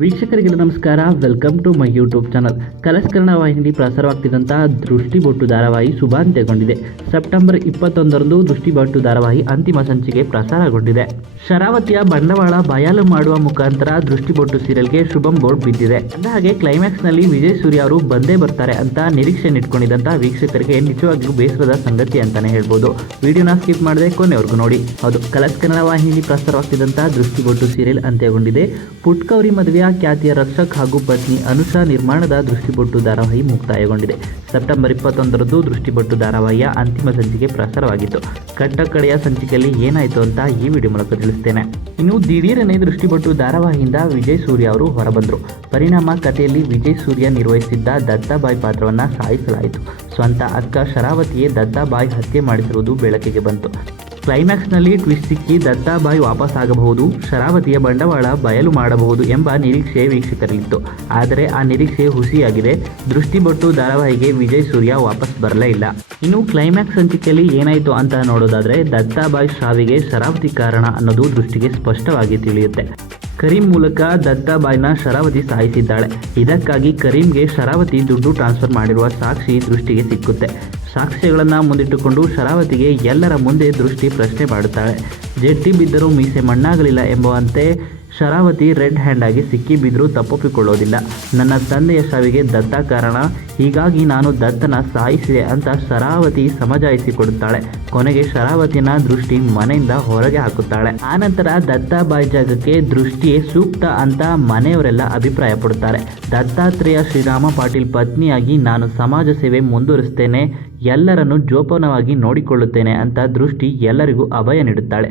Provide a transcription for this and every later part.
ವೀಕ್ಷಕರಿಗೆಲ್ಲ ನಮಸ್ಕಾರ. Welcome to my YouTube channel ಕಲಸ್ಕರಣ ವಾಹಿನಿ ಪ್ರಸಾರವಾಗ್ತಿದ್ದಂತಹ ದೃಷ್ಟಿಬೊಟ್ಟು ಧಾರಾವಾಹಿ ಶುಭಾಂತ್ಯಗೊಂಡಿದೆ ಸೆಪ್ಟೆಂಬರ್ ಇಪ್ಪತ್ತೊಂದರಂದು ದೃಷ್ಟಿಬೊಟ್ಟು ಧಾರಾವಾಹಿ ಅಂತಿಮ ಸಂಚಿಕೆ ಪ್ರಸಾರಗೊಂಡಿದೆ. ಶರಾವತಿಯ ಬಂಡವಾಳ ಬಯಲು ಮಾಡುವ ಮುಖಾಂತರ ದೃಷ್ಟಿಬೊಟ್ಟು ಸೀರಿಯಲ್ಗೆ ಶುಭಂ ಬೋರ್ಡ್ ಬಿದ್ದಿದೆ. ಹಾಗೆ ಕ್ಲೈಮ್ಯಾಕ್ಸ್ನಲ್ಲಿ ವಿಜಯ್ ಸೂರ್ಯ ಅವರು ಬಂದೇ ಬರ್ತಾರೆ ಅಂತ ನಿರೀಕ್ಷೆ ಇಟ್ಕೊಂಡಿದ್ದಂತಹ ವೀಕ್ಷಕರಿಗೆ ನಿಜವಾಗಿಯೂ ಬೇಸರದ ಸಂಗತಿ ಅಂತಾನೆ ಹೇಳ್ಬೋದು. ವಿಡಿಯೋನ ಸ್ಕಿಪ್ ಮಾಡದೆ ಕೊನೆವರೆಗೂ ನೋಡಿ. ಹೌದು ಕಲರ್ಸ್ ಕನ್ನಡ ವಾಹಿನಿ ಪ್ರಸಾರವಾಗ್ತಿದ್ದಂತಹ ದೃಷ್ಟಿಬೊಟ್ಟು ಸೀರಿಯಲ್ ಅಂತ್ಯಗೊಂಡಿದೆ. ಪುಟ್ಕೌರಿ ಮದುವೆಯ ಖ್ಯಾತಿಯ ರಕ್ಷಕ್ ಹಾಗೂ ಪತ್ನಿ ಅನುಷಾ ನಿರ್ಮಾಣದ ದೃಷ್ಟಿಬೊಟ್ಟು ಧಾರಾವಾಹಿ ಮುಕ್ತಾಯಗೊಂಡಿದೆ. ಸೆಪ್ಟೆಂಬರ್ ಇಪ್ಪತ್ತೊಂದರಂದು ದೃಷ್ಟಿಬೊಟ್ಟು ಧಾರಾವಾಹಿಯ ಅಂತಿಮ ಸಂಚಿಕೆ ಪ್ರಸಾರವಾಗಿತ್ತು. ಕಟ್ಟಕಡೆಯ ಸಂಚಿಕೆಯಲ್ಲಿ ಏನಾಯಿತು ಅಂತ ಈ ವಿಡಿಯೋ ಮೂಲಕ ತಿಳಿಸ್ತೇನೆ. ಇನ್ನು ದಿಢೀರನೇ ದೃಷ್ಟಿಬೊಟ್ಟು ಧಾರಾವಾಹಿಯಿಂದ ವಿಜಯ್ ಸೂರ್ಯ ಅವರು ಹೊರಬಂದರು. ಪರಿಣಾಮ ಕಥೆಯಲ್ಲಿ ವಿಜಯ್ ಸೂರ್ಯ ನಿರ್ವಹಿಸಿದ್ದ ದತ್ತಾಬಾಯಿ ಪಾತ್ರವನ್ನು ಸಾಯಿಸಲಾಯಿತು. ಸ್ವಂತ ಅಕ್ಕ ಶರಾವತಿಯೇ ದತ್ತಾಬಾಯಿ ಹತ್ಯೆ ಮಾಡಿಸಿರುವುದು ಬೆಳಕಿಗೆ ಬಂತು. ಕ್ಲೈಮ್ಯಾಕ್ಸ್ನಲ್ಲಿ ಟ್ವಿಸ್ಟ್ ಸಿಕ್ಕಿ ದತ್ತಾಬಾಯಿ ವಾಪಸ್ ಆಗಬಹುದು ಶರಾವತಿಯ ಬಂಡವಾಳ ಬಯಲು ಮಾಡಬಹುದು ಎಂಬ ನಿರೀಕ್ಷೆ ವೀಕ್ಷಕರಲ್ಲಿತ್ತು. ಆದರೆ ಆ ನಿರೀಕ್ಷೆ ಹುಸಿಯಾಗಿದೆ. ದೃಷ್ಟಿಬಟ್ಟು ಧಾರಾವಾಹಿಗೆ ವಿಜಯ್ ಸೂರ್ಯ ವಾಪಸ್ ಬರಲೇ ಇಲ್ಲ. ಇನ್ನು ಕ್ಲೈಮ್ಯಾಕ್ಸ್ ಸಂಚಿಕೆಯಲ್ಲಿ ಏನಾಯಿತು ಅಂತ ನೋಡೋದಾದ್ರೆ ದತ್ತಾಬಾಯಿ ಸಾವಿಗೆ ಶರಾವತಿ ಕಾರಣ ಅನ್ನೋದು ದೃಷ್ಟಿಗೆ ಸ್ಪಷ್ಟವಾಗಿ ತಿಳಿಯುತ್ತೆ. ಕರೀಂ ಮೂಲಕ ದತ್ತಾಬಾಯ್ನ ಶರಾವತಿ ಸಾಯಿಸಿದ್ದಾಳೆ. ಇದಕ್ಕಾಗಿ ಕರೀಂಗೆ ಶರಾವತಿ ದುಡ್ಡು ಟ್ರಾನ್ಸ್ಫರ್ ಮಾಡಿರುವ ಸಾಕ್ಷಿ ದೃಷ್ಟಿಗೆ ಸಿಕ್ಕುತ್ತೆ. ಸಾಕ್ಷ್ಯಗಳನ್ನು ಮುಂದಿಟ್ಟುಕೊಂಡು ಶರಾವತಿಗೆ ಎಲ್ಲರ ಮುಂದೆ ದೃಷ್ಟಿ ಪ್ರಶ್ನೆ ಮಾಡುತ್ತಾಳೆ. ಜಟ್ಟಿ ಬಿದ್ದರೂ ಮೀಸೆ ಮಣ್ಣಾಗಲಿಲ್ಲ ಎಂಬುವಂತೆ ಶರಾವತಿ ರೆಡ್ ಹ್ಯಾಂಡ್ ಆಗಿ ಸಿಕ್ಕಿ ಬಿದ್ದರೂ ತಪ್ಪೊಪ್ಪಿಕೊಳ್ಳೋದಿಲ್ಲ. ನನ್ನ ತಂದೆಯ ಸಾವಿಗೆ ದತ್ತ ಕಾರಣ, ಹೀಗಾಗಿ ನಾನು ದತ್ತನ ಸಾಯಿಸಿದೆ ಅಂತ ಶರಾವತಿ ಸಮಜಾಯಿಸಿಕೊಡುತ್ತಾಳೆ. ಕೊನೆಗೆ ಶರಾವತಿನ ದೃಷ್ಟಿ ಮನೆಯಿಂದ ಹೊರಗೆ ಹಾಕುತ್ತಾಳೆ. ಆನಂತರ ದತ್ತಾಬಾಯಿ ಜಾಗಕ್ಕೆ ದೃಷ್ಟಿಯೇ ಸೂಕ್ತ ಅಂತ ಮನೆಯವರೆಲ್ಲ ಅಭಿಪ್ರಾಯ ಪಡುತ್ತಾರೆ ದತ್ತಾತ್ರೇಯ ಶ್ರೀರಾಮ ಪಾಟೀಲ್ ಪತ್ನಿಯಾಗಿ ನಾನು ಸಮಾಜ ಸೇವೆ ಮುಂದುವರಿಸ್ತೇನೆ ಎಲ್ಲರನ್ನು ಜೋಪಾನವಾಗಿ ನೋಡಿಕೊಳ್ಳುತ್ತೇನೆ ಅಂತ ದೃಷ್ಟಿ ಎಲ್ಲರಿಗೂ ಅಭಯ ನೀಡುತ್ತಾಳೆ.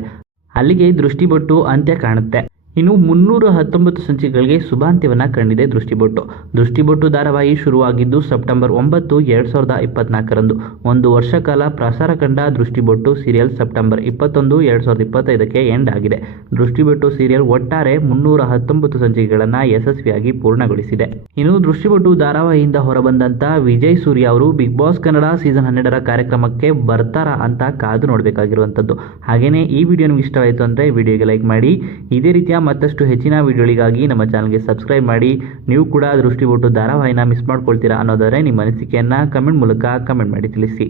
ಅಲ್ಲಿಗೆ ದೃಷ್ಟಿಬೊಟ್ಟು ಅಂತ್ಯ ಕಾಣುತ್ತೆ. ಇನ್ನು ಮುನ್ನೂರ ಹತ್ತೊಂಬತ್ತು ಸಂಚಿಕೆಗಳಿಗೆ ಶುಭಾಂತ್ಯವನ್ನು ಕಂಡಿದೆ ದೃಷ್ಟಿಬೊಟ್ಟು. ದೃಷ್ಟಿಬೊಟ್ಟು ಧಾರಾವಾಹಿ ಶುರುವಾಗಿದ್ದು ಸೆಪ್ಟೆಂಬರ್ ಒಂಬತ್ತು, ಎರಡು ಸಾವಿರದ ಇಪ್ಪತ್ನಾಲ್ಕರಂದು. ಒಂದು ವರ್ಷ ಕಾಲ ಪ್ರಸಾರ ಕಂಡ ದೃಷ್ಟಿಬೊಟ್ಟು ಸೀರಿಯಲ್ ಸೆಪ್ಟೆಂಬರ್ ಇಪ್ಪತ್ತೊಂದು, ಎರಡು ಸಾವಿರದ ಇಪ್ಪತ್ತೈದಕ್ಕೆ ಎಂಡ್ ಆಗಿದೆ. ದೃಷ್ಟಿಬೊಟ್ಟು ಸೀರಿಯಲ್ ಒಟ್ಟಾರೆ ಮುನ್ನೂರ ಹತ್ತೊಂಬತ್ತು ಸಂಚಿಕೆಗಳನ್ನು ಯಶಸ್ವಿಯಾಗಿ ಪೂರ್ಣಗೊಳಿಸಿದೆ. ಇನ್ನು ದೃಷ್ಟಿಬೊಟ್ಟು ಧಾರಾವಾಹಿಯಿಂದ ಹೊರಬಂದಂಥ ವಿಜಯ್ ಸೂರ್ಯ ಅವರು ಬಿಗ್ ಬಾಸ್ ಕನ್ನಡ ಸೀಸನ್ ಹನ್ನೆರಡರ ಕಾರ್ಯಕ್ರಮಕ್ಕೆ ಬರ್ತಾರಾ ಅಂತ ಕಾದು ನೋಡಬೇಕಾಗಿರುವಂಥದ್ದು. ಹಾಗೆಯೇ ಈ ವಿಡಿಯೋ ನಿಮ್ಗೆ ಇಷ್ಟವಾಯಿತು ಅಂದರೆ ವಿಡಿಯೋಗೆ ಲೈಕ್ ಮಾಡಿ. ಇದೇ ರೀತಿಯ ಮತ್ತಷ್ಟು ಹೆಚ್ಚಿನ ವಿಡಿಯೋಗಳಿಗಾಗಿ ನಮ್ಮ ಚಾನಲ್ಗೆ ಸಬ್ಸ್ಕ್ರೈಬ್ ಮಾಡಿ. ನೀವು ಕೂಡ ದೃಷ್ಟಿಬಿಟ್ಟು ಧಾರಾವಾಹಿನ ಮಿಸ್ ಮಾಡ್ಕೊಳ್ತೀರಾ ಅನ್ನೋದಾದರೆ ನಿಮ್ಮ ಅನಿಸಿಕೆಯನ್ನು ಕಮೆಂಟ್ ಮೂಲಕ ಕಮೆಂಟ್ ಮಾಡಿ ತಿಳಿಸಿ.